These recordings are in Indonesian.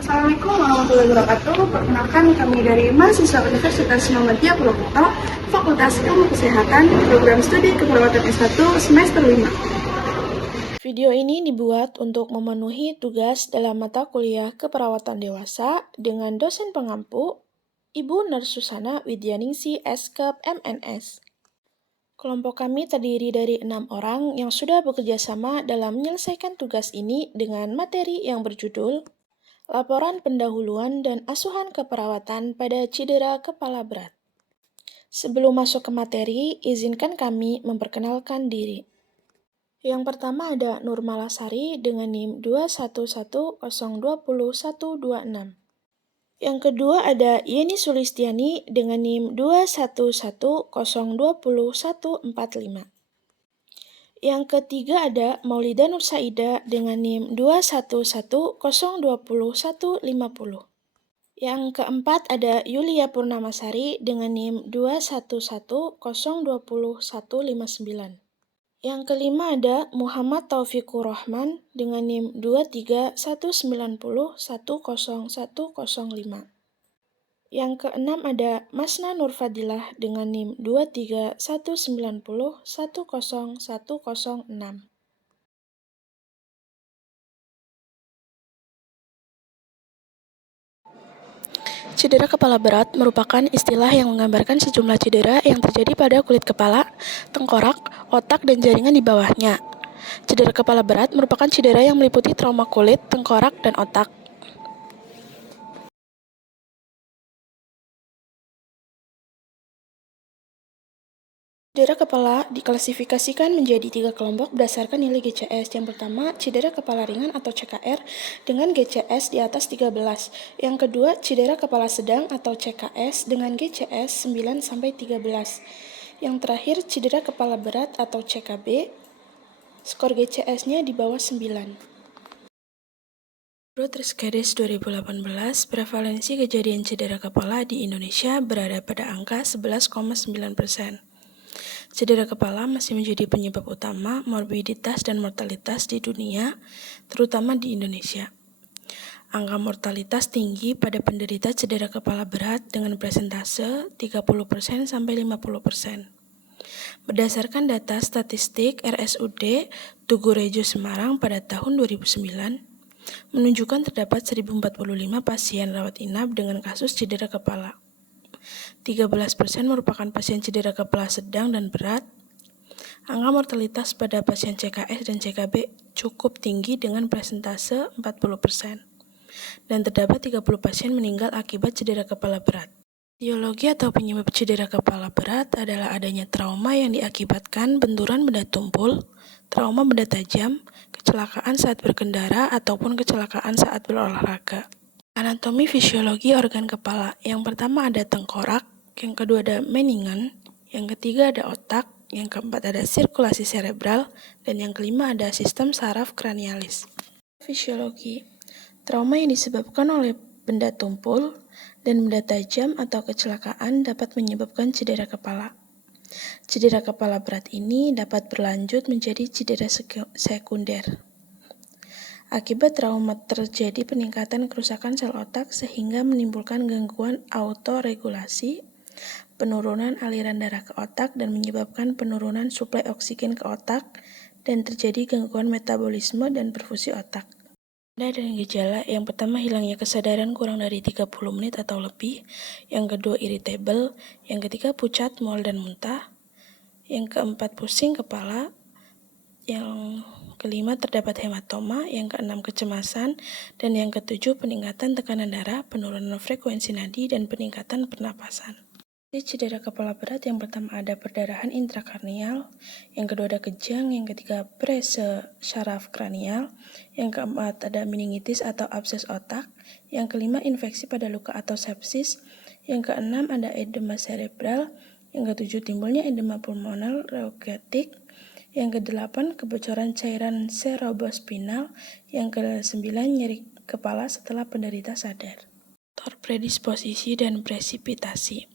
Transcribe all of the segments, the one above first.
Assalamualaikum warahmatullahi wabarakatuh. Perkenalkan, kami dari mahasiswa Universitas Muhammadiyah Purwokerto, Fakultas Ilmu Kesehatan, Program Studi Keperawatan S1 semester 5. Video ini dibuat untuk memenuhi tugas dalam mata kuliah keperawatan dewasa dengan dosen pengampu, Ibu Nurse Susana Widyaningsi Eskep MNS. Kelompok kami terdiri dari 6 orang yang sudah bekerja sama dalam menyelesaikan tugas ini dengan materi yang berjudul Laporan Pendahuluan dan Asuhan Keperawatan pada Cedera Kepala Berat. Sebelum masuk ke materi, izinkan kami memperkenalkan diri. Yang pertama ada Nur Malasari dengan NIM 211020126. Yang kedua ada Yeni Sulistiani dengan NIM 211020145. Yang ketiga ada Maulida Nur Saida dengan NIM 211020150. Yang keempat ada Yulia Purnamasari dengan NIM 211020159. Yang kelima ada Muhammad Taufikur Rahman dengan NIM 23190100105. Yang keenam ada Masna Nur Fadilah dengan NIM 23190100106. Cedera kepala berat merupakan istilah yang menggambarkan sejumlah cedera yang terjadi pada kulit kepala, tengkorak, otak, dan jaringan di bawahnya. Cedera kepala berat merupakan cedera yang meliputi trauma kulit, tengkorak, dan otak. Cedera kepala diklasifikasikan menjadi 3 kelompok berdasarkan nilai GCS. Yang pertama, cedera kepala ringan atau CKR dengan GCS di atas 13. Yang kedua, cedera kepala sedang atau CKS dengan GCS 9-13. Yang terakhir, cedera kepala berat atau CKB, skor GCS-nya di bawah 9. Menurut Riskadis 2018, prevalensi kejadian cedera kepala di Indonesia berada pada angka 11,9%. Cedera kepala masih menjadi penyebab utama morbiditas dan mortalitas di dunia, terutama di Indonesia. Angka mortalitas tinggi pada penderita cedera kepala berat dengan presentase 30% sampai 50%. Berdasarkan data statistik RSUD Tugu Rejo Semarang pada tahun 2009, menunjukkan terdapat 1045 pasien rawat inap dengan kasus cedera kepala. 13% merupakan pasien cedera kepala sedang dan berat. Angka mortalitas pada pasien CKS dan CKB cukup tinggi dengan presentase 40%. Dan terdapat 30 pasien meninggal akibat cedera kepala berat. Etiologi atau penyebab cedera kepala berat adalah adanya trauma yang diakibatkan benturan benda tumpul, trauma benda tajam, kecelakaan saat berkendara, ataupun kecelakaan saat berolahraga. Anatomi fisiologi organ kepala. Yang pertama ada tengkorak, yang kedua ada meningan, yang ketiga ada otak, yang keempat ada sirkulasi cerebral, dan yang kelima ada sistem saraf kranialis. Fisiologi. Trauma yang disebabkan oleh benda tumpul dan benda tajam atau kecelakaan dapat menyebabkan cedera kepala. Cedera kepala berat ini dapat berlanjut menjadi cedera sekunder. Akibat trauma terjadi peningkatan kerusakan sel otak sehingga menimbulkan gangguan autoregulasi, penurunan aliran darah ke otak dan menyebabkan penurunan suplai oksigen ke otak dan terjadi gangguan metabolisme dan perfusi otak. Tanda dan gejala, yang pertama hilangnya kesadaran kurang dari 30 menit atau lebih, yang kedua irritable, yang ketiga pucat, mual dan muntah, yang keempat pusing kepala, yang kelima terdapat hematoma, yang keenam kecemasan, dan yang ketujuh peningkatan tekanan darah, penurunan frekuensi nadi, dan peningkatan pernapasan. Di cedera kepala berat yang pertama ada perdarahan intrakranial, yang kedua ada kejang, yang ketiga prese syaraf kranial, yang keempat ada meningitis atau abses otak, yang kelima infeksi pada luka atau sepsis, yang keenam ada edema cerebral, yang ketujuh timbulnya edema pulmonal reumatik, yang kedelapan kebocoran cairan cerebrospinal, yang kesembilan nyeri kepala setelah penderita sadar. Faktor predisposisi dan presipitasi.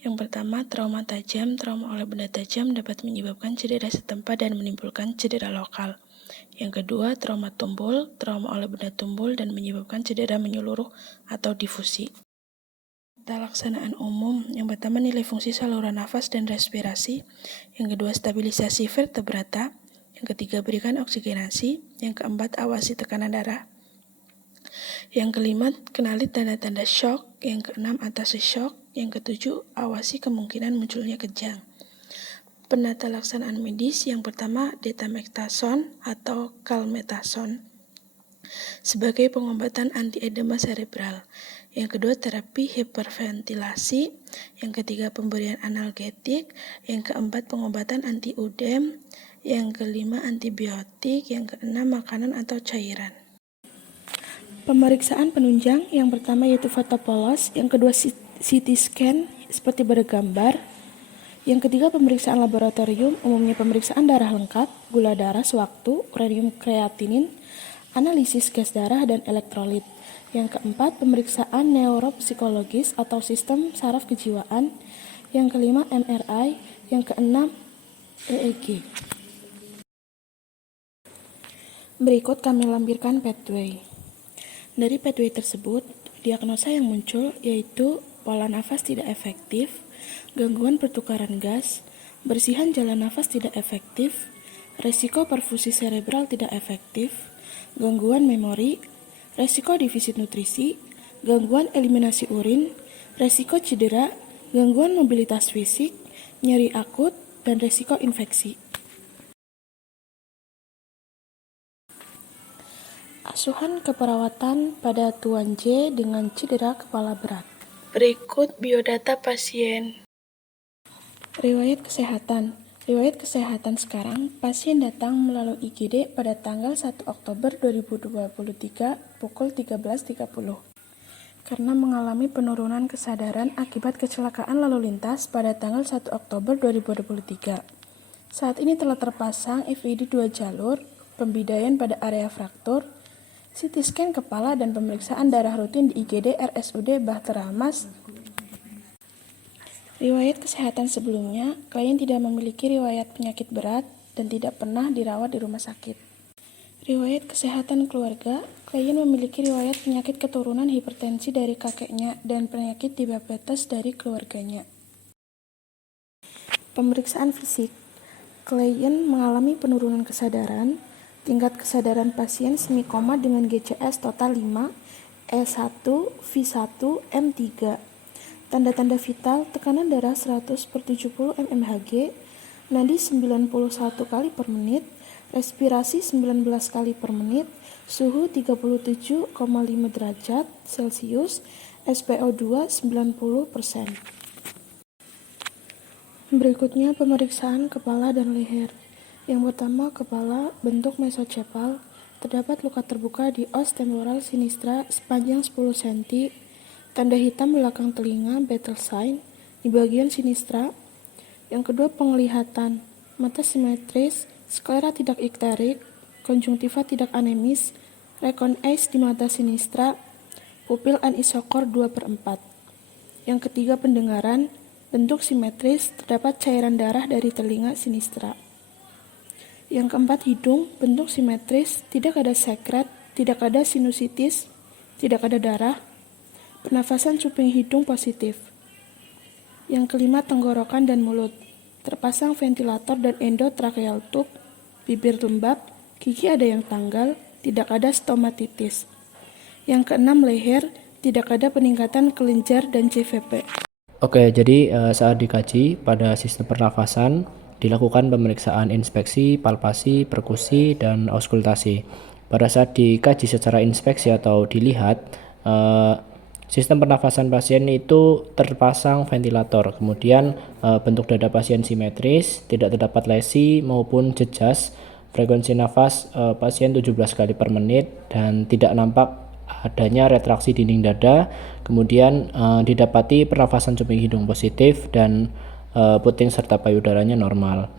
Yang pertama, trauma tajam. Trauma oleh benda tajam dapat menyebabkan cedera setempat dan menimbulkan cedera lokal. Yang kedua, trauma tumbul, trauma oleh benda tumbul dan menyebabkan cedera menyeluruh atau difusi. Tata laksanaan umum, yang pertama nilai fungsi saluran nafas dan respirasi, yang kedua stabilisasi vertebrata, yang ketiga berikan oksigenasi, yang keempat awasi tekanan darah, yang kelima kenali tanda-tanda shock, yang keenam atasi shock, yang ketujuh awasi kemungkinan munculnya kejang. Penata laksanaan medis yang pertama detamethasone atau kalmethasone sebagai pengobatan antiedema cerebral. Yang kedua terapi hiperventilasi, yang ketiga pemberian analgetik, yang keempat pengobatan anti-udem, yang kelima antibiotik, yang keenam makanan atau cairan. Pemeriksaan penunjang yang pertama yaitu fotopolos, yang kedua CT scan seperti pada gambar, yang ketiga pemeriksaan laboratorium, umumnya pemeriksaan darah lengkap, gula darah sewaktu, uranium kreatinin, analisis gas darah dan elektrolit. Yang keempat pemeriksaan neuropsikologis atau sistem saraf kejiwaan, yang kelima MRI, yang keenam EEG. Berikut kami lampirkan pathway. Dari pathway tersebut, diagnosa yang muncul yaitu pola nafas tidak efektif, gangguan pertukaran gas, bersihan jalan nafas tidak efektif, resiko perfusi cerebral tidak efektif, gangguan memori, resiko defisit nutrisi, gangguan eliminasi urin, resiko cedera, gangguan mobilitas fisik, nyeri akut, dan resiko infeksi. Asuhan keperawatan pada Tuan J dengan cedera kepala berat. Berikut biodata pasien. Riwayat kesehatan. Riwayat kesehatan sekarang, pasien datang melalui IGD pada tanggal 1 Oktober 2023 pukul 13.30 karena mengalami penurunan kesadaran akibat kecelakaan lalu lintas pada tanggal 1 Oktober 2023. Saat ini telah terpasang FID 2 jalur, pembidaian pada area fraktur, CT scan kepala dan pemeriksaan darah rutin di IGD RSUD Bahtera Mas. Riwayat kesehatan sebelumnya, klien tidak memiliki riwayat penyakit berat dan tidak pernah dirawat di rumah sakit. Riwayat kesehatan keluarga, klien memiliki riwayat penyakit keturunan hipertensi dari kakeknya dan penyakit diabetes dari keluarganya. Pemeriksaan fisik, klien mengalami penurunan kesadaran, tingkat kesadaran pasien semikoma dengan GCS total 5, E1, V1, M3. Tanda-tanda vital, tekanan darah 100/70 mmHg, nadi 91 kali per menit, respirasi 19 kali per menit, suhu 37,5 derajat Celcius, SpO2 90%. Berikutnya pemeriksaan kepala dan leher. Yang pertama kepala bentuk mesocepal, terdapat luka terbuka di os temporal sinistra sepanjang 10 cm, tanda hitam belakang telinga battle sign di bagian sinistra. Yang kedua penglihatan, mata simetris, sklera tidak ikterik, konjungtiva tidak anemis, recon eyes di mata sinistra, pupil anisokor 2/4. Yang ketiga pendengaran, bentuk simetris, terdapat cairan darah dari telinga sinistra. Yang keempat hidung, bentuk simetris, tidak ada sekret, tidak ada sinusitis, tidak ada darah. Pernafasan cuping hidung positif. Yang kelima tenggorokan dan mulut, terpasang ventilator dan endotracheal tube, bibir lembab, gigi ada yang tanggal, tidak ada stomatitis. Yang keenam leher, tidak ada peningkatan kelenjar dan CVP. Oke, jadi saat dikaji pada sistem pernafasan dilakukan pemeriksaan inspeksi, palpasi, perkusi, dan auskultasi. Pada saat dikaji secara inspeksi atau dilihat, sistem pernafasan pasien itu terpasang ventilator, kemudian bentuk dada pasien simetris, tidak terdapat lesi maupun jejas, frekuensi nafas pasien 17 kali per menit dan tidak nampak adanya retraksi dinding dada, kemudian didapati pernafasan cuping hidung positif dan puting serta payudaranya normal.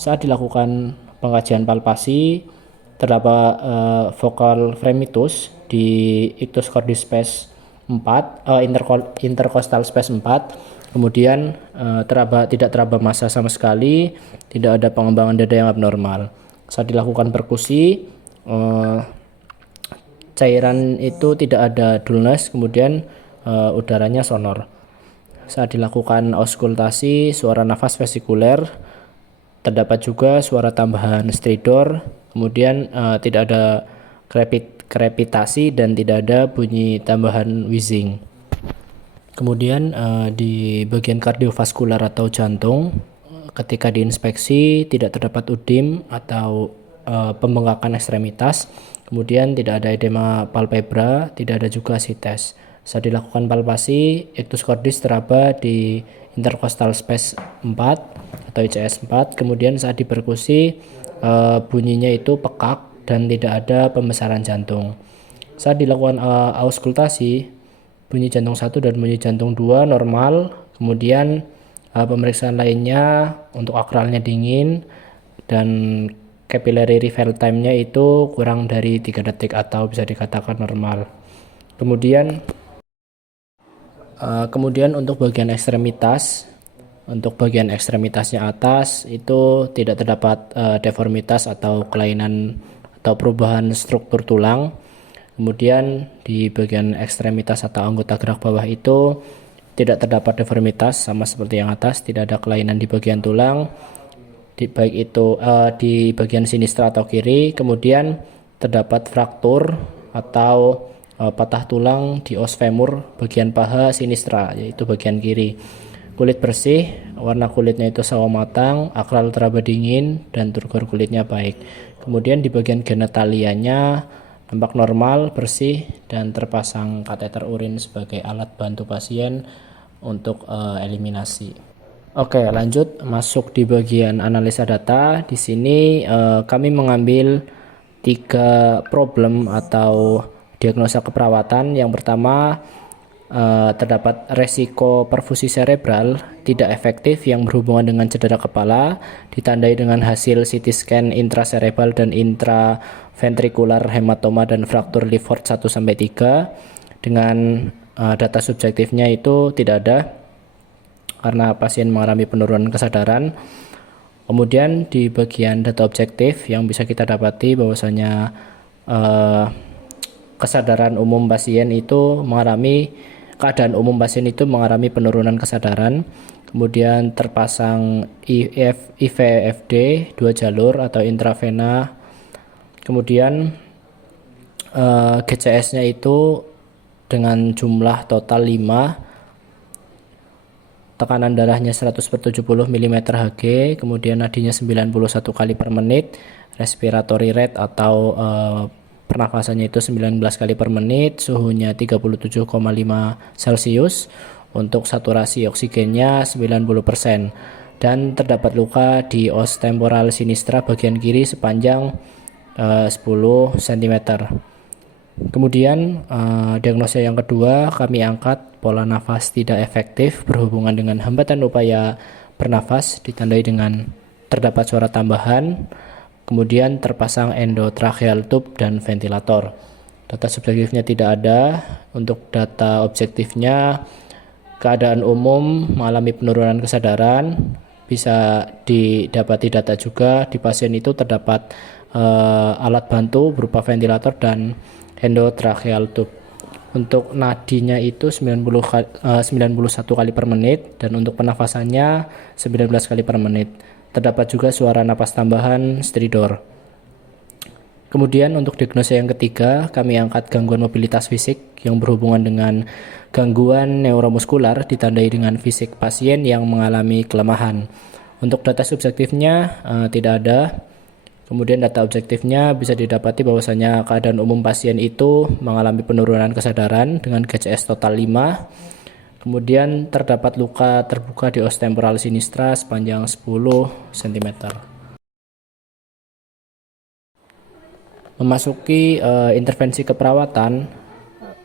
Saat dilakukan pengkajian palpasi, terdapat vokal fremitus di ictus cordis space 4, intercostal space 4, kemudian tidak teraba massa sama sekali, tidak ada pengembangan dada yang abnormal. Saat dilakukan perkusi, cairan itu tidak ada dullness, kemudian udaranya sonor. Saat dilakukan auskultasi, suara nafas vesikuler, terdapat juga suara tambahan stridor, kemudian tidak ada krepitasi dan tidak ada bunyi tambahan wheezing. Kemudian di bagian kardiovaskular atau jantung, ketika diinspeksi tidak terdapat udim atau pembengkakan ekstremitas, kemudian tidak ada edema palpebra, tidak ada juga sites. Saat dilakukan palpasi, ictus cordis teraba di intercostal space 4 atau ICS 4. Kemudian saat diperkusi bunyinya itu pekak dan tidak ada pembesaran jantung. Saat dilakukan auskultasi, bunyi jantung 1 dan bunyi jantung 2 normal. Kemudian pemeriksaan lainnya untuk akralnya dingin dan capillary refill time-nya itu kurang dari 3 detik atau bisa dikatakan normal. Kemudian untuk bagian ekstremitas, untuk bagian ekstremitasnya atas itu tidak terdapat deformitas atau kelainan atau perubahan struktur tulang. Kemudian di bagian ekstremitas atau anggota gerak bawah itu tidak terdapat deformitas, sama seperti yang atas, tidak ada kelainan di bagian tulang, baik itu di bagian sinistra atau kiri. Kemudian terdapat fraktur atau patah tulang di os femur bagian paha sinistra, yaitu bagian kiri. Kulit bersih, warna kulitnya itu sawo matang, akral teraba dingin, dan turgor kulitnya baik. Kemudian di bagian genitalianya tampak normal, bersih, dan terpasang kateter urin sebagai alat bantu pasien untuk eliminasi. Oke, lanjut masuk di bagian analisa data. Di sini kami mengambil 3 problem atau diagnosa keperawatan. Yang pertama, terdapat resiko perfusi cerebral tidak efektif yang berhubungan dengan cedera kepala, ditandai dengan hasil CT scan intracerebral dan intraventrikular hematoma dan fraktur Lifford 1-3. Dengan data subjektifnya itu tidak ada karena pasien mengalami penurunan kesadaran. Kemudian di bagian data objektif yang bisa kita dapati bahwasanya keadaan umum pasien itu mengalami penurunan kesadaran. Kemudian terpasang IVFD 2 jalur atau intravena. Kemudian GCS-nya itu dengan jumlah total 5, tekanan darahnya 100/70 mm Hg, kemudian nadinya 91 kali per menit, respiratory rate atau pernafasannya itu 19 kali per menit, suhunya 37,5 Celcius, untuk saturasi oksigennya 90%, dan terdapat luka di os temporal sinistra bagian kiri sepanjang 10 cm. Kemudian diagnosa yang kedua, kami angkat pola nafas tidak efektif berhubungan dengan hambatan upaya bernafas, ditandai dengan terdapat suara tambahan. Kemudian terpasang endotracheal tube dan ventilator. Data subjektifnya tidak ada. Untuk data objektifnya, keadaan umum mengalami penurunan kesadaran. Bisa didapati data juga di pasien itu terdapat alat bantu berupa ventilator dan endotracheal tube. Untuk nadinya itu 91 kali per menit, dan untuk pernafasannya 19 kali per menit. Terdapat juga suara napas tambahan stridor. Kemudian untuk diagnosa yang ketiga, kami angkat gangguan mobilitas fisik yang berhubungan dengan gangguan neuromuskular, ditandai dengan fisik pasien yang mengalami kelemahan. Untuk data subjektifnya tidak ada. Kemudian data objektifnya bisa didapati bahwasanya keadaan umum pasien itu mengalami penurunan kesadaran dengan GCS total 5. Kemudian terdapat luka terbuka di os temporal sinistra sepanjang 10 cm. Memasuki intervensi keperawatan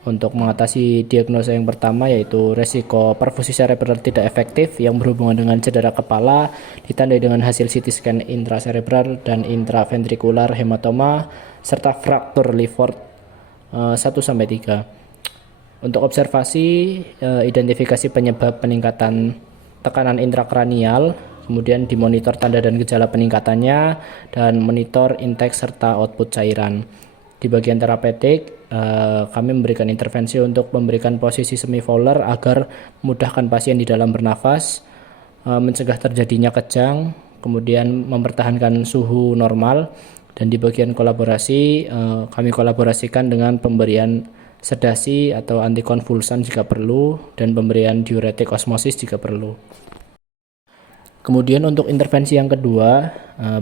untuk mengatasi diagnosa yang pertama, yaitu resiko perfusi cerebral tidak efektif yang berhubungan dengan cedera kepala, ditandai dengan hasil CT scan intracerebral dan intraventrikular hematoma serta fraktur Lifford 1-3. Untuk observasi, identifikasi penyebab peningkatan tekanan intrakranial kemudian dimonitor tanda dan gejala peningkatannya, dan monitor intake serta output cairan. Di bagian terapeutik, kami memberikan intervensi untuk memberikan posisi semivolar agar memudahkan pasien di dalam bernafas, mencegah terjadinya kejang, kemudian mempertahankan suhu normal. Dan di bagian kolaborasi, kami kolaborasikan dengan pemberian sedasi atau antikonvulsan jika perlu, dan pemberian diuretik osmosis jika perlu. Kemudian untuk intervensi yang kedua,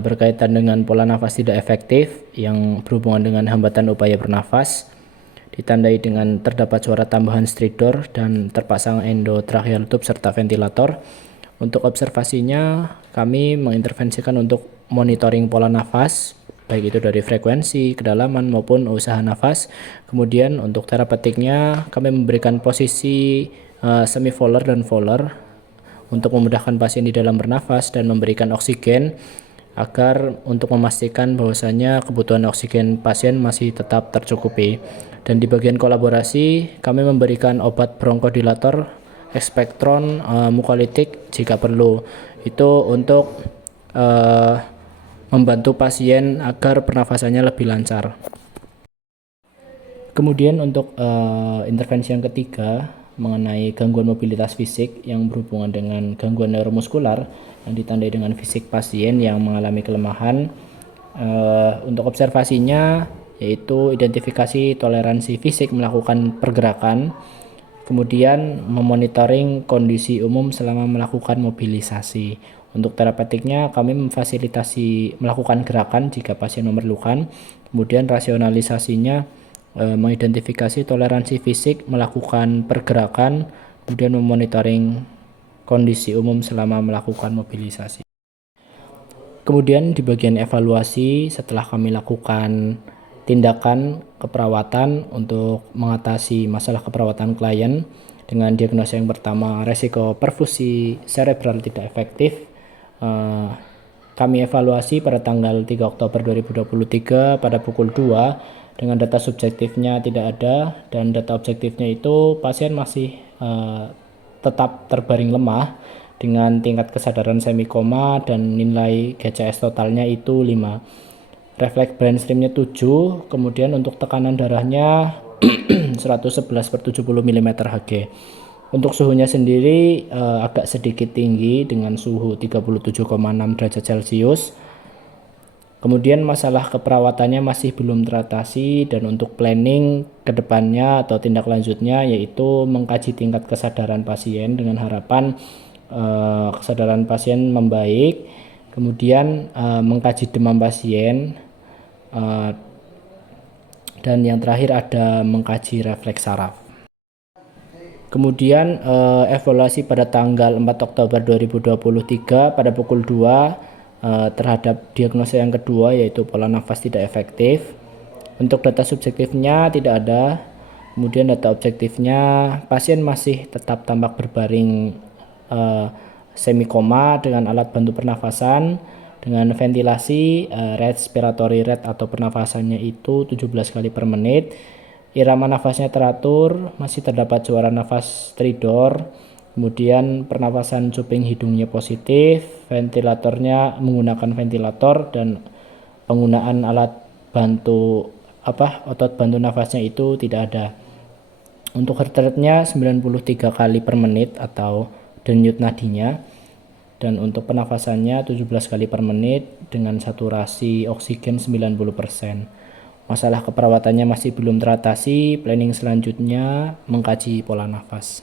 berkaitan dengan pola nafas tidak efektif yang berhubungan dengan hambatan upaya bernafas, ditandai dengan terdapat suara tambahan stridor dan terpasang endotracheal tube serta ventilator. Untuk observasinya, kami mengintervensikan untuk monitoring pola nafas, baik itu dari frekuensi, kedalaman, maupun usaha nafas. Kemudian untuk terapeutiknya, kami memberikan posisi semivolar dan volar untuk memudahkan pasien di dalam bernafas dan memberikan oksigen agar untuk memastikan bahwasanya kebutuhan oksigen pasien masih tetap tercukupi. Dan di bagian kolaborasi, kami memberikan obat bronkodilator, ekspektron, mukolitik jika perlu. Itu untuk membantu pasien agar pernafasannya lebih lancar. Kemudian untuk intervensi yang ketiga, mengenai gangguan mobilitas fisik yang berhubungan dengan gangguan neuromuskular yang ditandai dengan fisik pasien yang mengalami kelemahan. Untuk observasinya yaitu identifikasi toleransi fisik melakukan pergerakan, kemudian memonitoring kondisi umum selama melakukan mobilisasi. Untuk terapeutiknya kami memfasilitasi melakukan gerakan jika pasien memerlukan, kemudian rasionalisasinya mengidentifikasi toleransi fisik, melakukan pergerakan, kemudian memonitoring kondisi umum selama melakukan mobilisasi. Kemudian di bagian evaluasi, setelah kami lakukan tindakan keperawatan untuk mengatasi masalah keperawatan klien dengan diagnosa yang pertama, resiko perfusi cerebral tidak efektif, kami evaluasi pada tanggal 3 Oktober 2023 pada pukul 2 dengan data subjektifnya tidak ada, dan data objektifnya itu pasien masih tetap terbaring lemah dengan tingkat kesadaran semikoma dan nilai GCS totalnya itu 5. Refleks brainstreamnya 7, kemudian untuk tekanan darahnya 111/70 mm Hg. Untuk suhunya sendiri agak sedikit tinggi dengan suhu 37,6 derajat Celcius. Kemudian masalah keperawatannya masih belum teratasi, dan untuk planning ke depannya atau tindak lanjutnya yaitu mengkaji tingkat kesadaran pasien dengan harapan kesadaran pasien membaik, kemudian mengkaji demam pasien, dan yang terakhir ada mengkaji refleks saraf. Kemudian evaluasi pada tanggal 4 Oktober 2023 pada pukul 2 terhadap diagnosa yang kedua yaitu pola nafas tidak efektif. Untuk data subjektifnya tidak ada. Kemudian data objektifnya pasien masih tetap tampak berbaring semikoma dengan alat bantu pernafasan, dengan ventilasi, respiratory rate atau pernafasannya itu 17 kali per menit. Irama nafasnya teratur, masih terdapat suara nafas stridor. Kemudian pernafasan cuping hidungnya positif, ventilatornya menggunakan ventilator, dan penggunaan alat bantu otot bantu nafasnya itu tidak ada. Untuk heart rate-nya 93 kali per menit atau denyut nadinya, dan untuk pernafasannya 17 kali per menit dengan saturasi oksigen 90%. Masalah keperawatannya masih belum teratasi. Planning selanjutnya mengkaji pola nafas.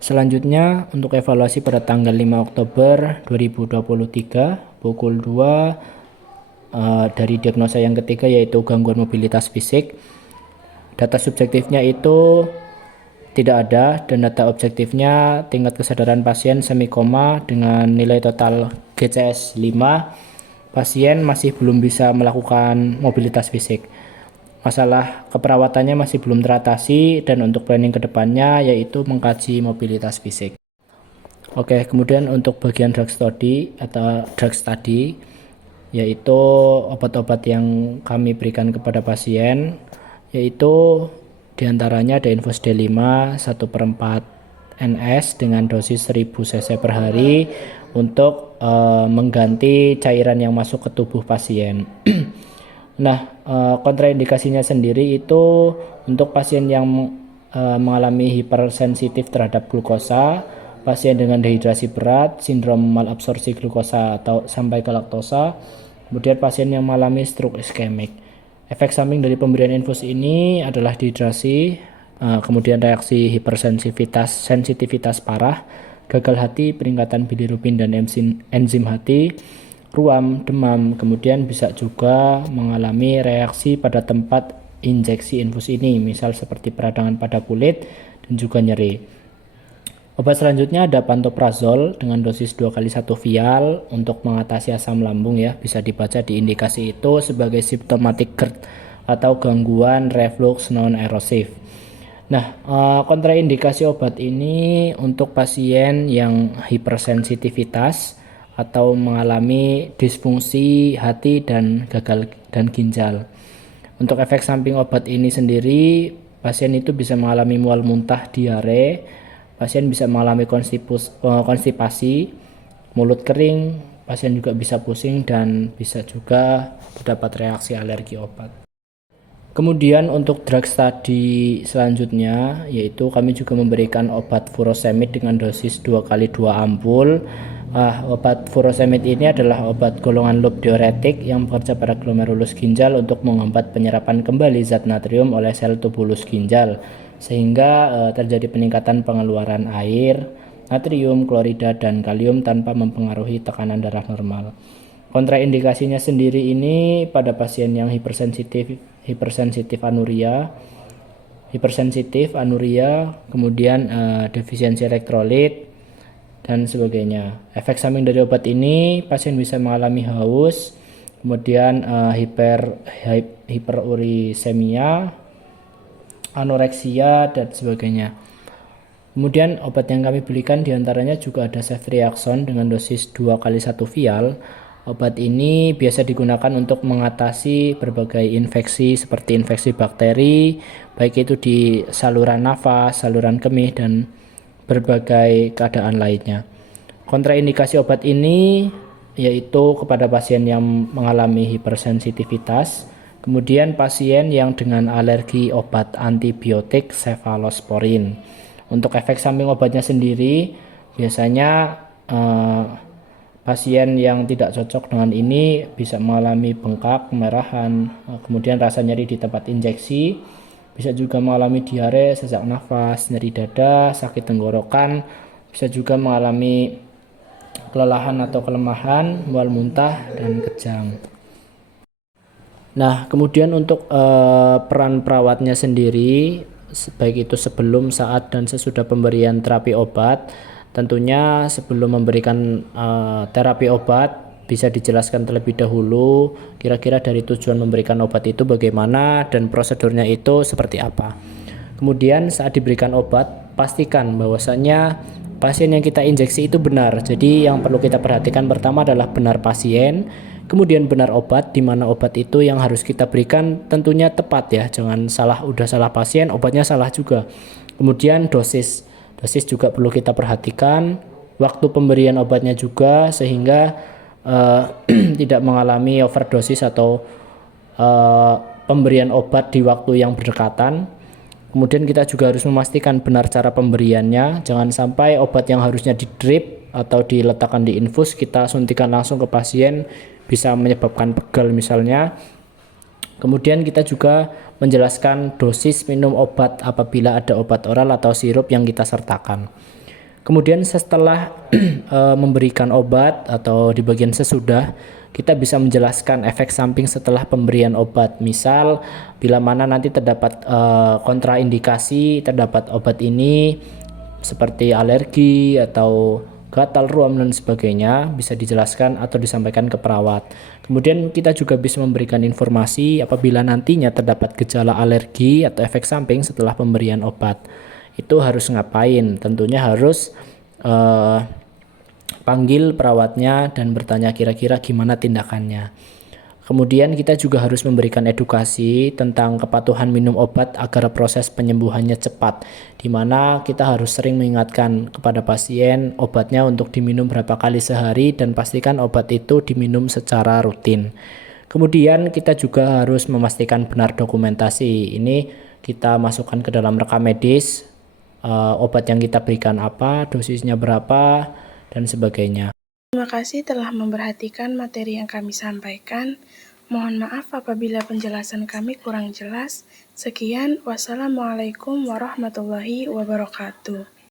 Selanjutnya untuk evaluasi pada tanggal 5 Oktober 2023 pukul 2 dari diagnosa yang ketiga yaitu gangguan mobilitas fisik. Data subjektifnya itu tidak ada, dan data objektifnya tingkat kesadaran pasien semikoma dengan nilai total GCS 5. Pasien masih belum bisa melakukan mobilitas fisik. Masalah keperawatannya masih belum teratasi, dan untuk planning kedepannya yaitu mengkaji mobilitas fisik. Oke, kemudian untuk bagian drug study yaitu obat-obat yang kami berikan kepada pasien, yaitu diantaranya ada Infos D5 1/4 NS dengan dosis 1000 cc per hari untuk mengganti cairan yang masuk ke tubuh pasien. Nah, kontraindikasinya sendiri itu untuk pasien yang mengalami hipersensitif terhadap glukosa, pasien dengan dehidrasi berat, sindrom malabsorpsi glukosa atau sampai ke laktosa, kemudian pasien yang mengalami stroke iskemik. Efek samping dari pemberian infus ini adalah dehidrasi, kemudian reaksi sensitivitas parah, gagal hati, peningkatan bilirubin dan enzim hati, ruam, demam, kemudian bisa juga mengalami reaksi pada tempat injeksi infus ini, misal seperti peradangan pada kulit dan juga nyeri. Obat selanjutnya ada pantoprazol dengan dosis 2 kali 1 vial untuk mengatasi asam lambung ya. Bisa dibaca di indikasi itu sebagai symptomatic GERD atau gangguan reflux non-erosif. Nah, kontraindikasi obat ini untuk pasien yang hipersensitivitas atau mengalami disfungsi hati dan gagal dan ginjal. Untuk efek samping obat ini sendiri, pasien itu bisa mengalami mual muntah, diare, pasien bisa mengalami konstipasi, mulut kering, pasien juga bisa pusing dan bisa juga terdapat reaksi alergi obat. Kemudian untuk drug study selanjutnya yaitu kami juga memberikan obat furosemid dengan dosis 2 kali 2 ampul. Obat furosemid ini adalah obat golongan loop diuretik yang bekerja pada glomerulus ginjal untuk menghambat penyerapan kembali zat natrium oleh sel tubulus ginjal sehingga terjadi peningkatan pengeluaran air, natrium, klorida, dan kalium tanpa mempengaruhi tekanan darah normal. Kontraindikasinya sendiri ini pada pasien yang hipersensitif anuria, kemudian defisiensi elektrolit dan sebagainya. Efek samping dari obat ini, pasien bisa mengalami haus, kemudian hiperurisemia, anoreksia dan sebagainya. Kemudian obat yang kami berikan diantaranya juga ada ceftriaxone dengan dosis 2 kali 1 vial. Obat ini biasa digunakan untuk mengatasi berbagai infeksi seperti infeksi bakteri, baik itu di saluran nafas, saluran kemih, dan berbagai keadaan lainnya. Kontraindikasi obat ini yaitu kepada pasien yang mengalami hipersensitivitas, kemudian pasien yang dengan alergi obat antibiotik cefalosporin. Untuk efek samping obatnya sendiri, biasanya pasien yang tidak cocok dengan ini bisa mengalami bengkak, kemerahan, kemudian rasa nyeri di tempat injeksi, bisa juga mengalami diare, sesak nafas, nyeri dada, sakit tenggorokan, bisa juga mengalami kelelahan atau kelemahan, mual muntah, dan kejang. Nah, kemudian untuk peran perawatnya sendiri, baik itu sebelum, saat, dan sesudah pemberian terapi obat, tentunya sebelum memberikan terapi obat bisa dijelaskan terlebih dahulu kira-kira dari tujuan memberikan obat itu bagaimana dan prosedurnya itu seperti apa. Kemudian saat diberikan obat, pastikan bahwasanya pasien yang kita injeksi itu benar. Jadi yang perlu kita perhatikan pertama adalah benar pasien, kemudian benar obat, di mana obat itu yang harus kita berikan tentunya tepat ya, jangan salah, udah salah pasien, obatnya salah juga. Kemudian dosis juga perlu kita perhatikan, waktu pemberian obatnya juga sehingga tidak mengalami overdosis atau pemberian obat di waktu yang berdekatan. Kemudian kita juga harus memastikan benar cara pemberiannya, jangan sampai obat yang harusnya di drip atau diletakkan di infus kita suntikan langsung ke pasien, bisa menyebabkan pegal misalnya. Kemudian kita juga menjelaskan dosis minum obat apabila ada obat oral atau sirup yang kita sertakan. Kemudian setelah memberikan obat atau di bagian sesudah, kita bisa menjelaskan efek samping setelah pemberian obat. Misal bila mana nanti terdapat kontraindikasi terdapat obat ini seperti alergi atau gatal, ruam, dan sebagainya, bisa dijelaskan atau disampaikan ke perawat. Kemudian kita juga bisa memberikan informasi apabila nantinya terdapat gejala alergi atau efek samping setelah pemberian obat. Itu harus ngapain? Tentunya harus panggil perawatnya dan bertanya kira-kira gimana tindakannya. Kemudian kita juga harus memberikan edukasi tentang kepatuhan minum obat agar proses penyembuhannya cepat, di mana kita harus sering mengingatkan kepada pasien obatnya untuk diminum berapa kali sehari dan pastikan obat itu diminum secara rutin. Kemudian kita juga harus memastikan benar dokumentasi. Ini kita masukkan ke dalam rekam medis, obat yang kita berikan apa, dosisnya berapa, dan sebagainya. Terima kasih telah memperhatikan materi yang kami sampaikan. Mohon maaf apabila penjelasan kami kurang jelas. Sekian, wassalamualaikum warahmatullahi wabarakatuh.